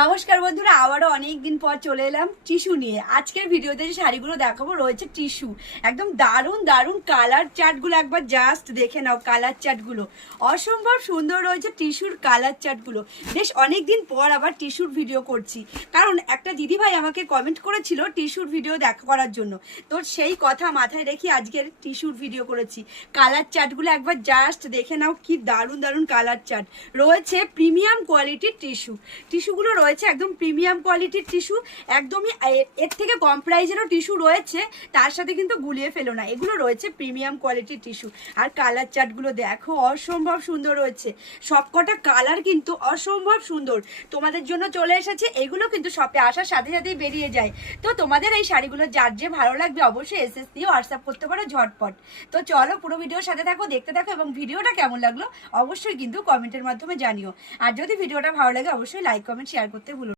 নমস্কার বন্ধুরা, আবারও অনেকদিন পর চলে এলাম টিস্যু নিয়ে। আজকের ভিডিওতে যে শাড়িগুলো দেখাবো রয়েছে টিস্যু, একদম দারুণ দারুণ কালার চার্টগুলো একবার জাস্ট দেখে নাও। কালার চার্টগুলো অসম্ভব সুন্দর রয়েছে, টিস্যুর কালার চার্টগুলো। বেশ অনেকদিন পর আবার টিস্যুর ভিডিও করছি, কারণ একটা দিদিভাই আমাকে কমেন্ট করেছিল টিস্যুর ভিডিও দেখা করার জন্য। তো সেই কথা মাথায় রেখে আজকের টিস্যুর ভিডিও করেছি। কালার চার্টগুলো একবার জাস্ট দেখে নাও, কি দারুণ দারুণ কালার চার্ট রয়েছে। প্রিমিয়াম কোয়ালিটির টিস্যুগুলো রয়েছে, একদম প্রিমিয়াম কোয়ালিটির টিস্যু। একদমই এর থেকে কম প্রাইজেরও টিস্যু রয়েছে, তার সাথে কিন্তু গুলিয়ে ফেলো না, এগুলো রয়েছে প্রিমিয়াম কোয়ালিটির টিস্যু। আর কালার চার্টগুলো দেখো, অসম্ভব সুন্দর রয়েছে। সবকটা কালার কিন্তু অসম্ভব সুন্দর তোমাদের জন্য চলে এসেছে। এগুলো কিন্তু শপে আসার সাথে সাথেই বেরিয়ে যায়। তো তোমাদের এই শাড়িগুলো যার যে ভালো লাগবে অবশ্যই এসএস দিয়ে হোয়াটসঅ্যাপ করতে পারো ঝটপট। তো চলো পুরো ভিডিওর সাথে থাকো, দেখতে থাকো, এবং ভিডিওটা কেমন লাগলো অবশ্যই কিন্তু কমেন্টের মাধ্যমে জানিও। আর যদি ভিডিওটা ভালো লাগে অবশ্যই লাইক কমেন্ট শেয়ার করতে ভুলো না।